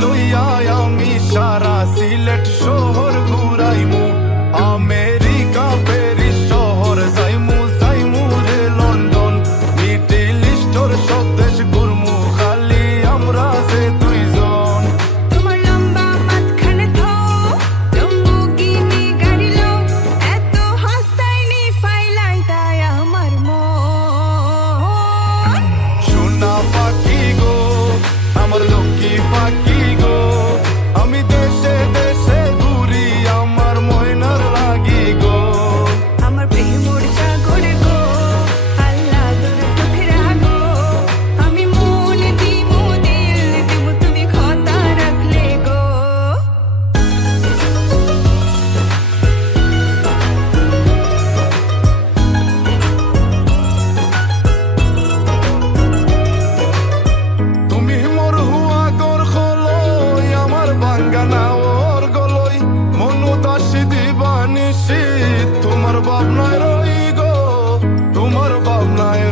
লইয়া আমি সারা সিলেট শহর ঘুরাইমু আমেরিকা প্যারিস শহর যাইমু যাইমু রে লন্ডন মিডল ইস্টর সব দেশ ঘুরমু খালি আমরা যে দুইজন তোমার লম্বা মাঝখানে থো লম্বুগিনি গাড়ি লো এত হাসতাইনি ফাইলাই তাই আমার মন সোনা পাখি গো আমার লক্ষ্মী পাখি গো আমি দেশে দেশে ঘুরি আমার ময়নার লাগি গো আমার প্রেমর সাগর গো আল্লাহ তোর টুকরা গো আমি মন দিমু দিল দিমু তুমি কথা রাখলে গো তুমি মোর হুয়া গর খলই আমার বাঙ্গানা ওর গলই মনু দাসী দিবানিসি তোমার ভাবনায় রই গো তোমার ভাবনায়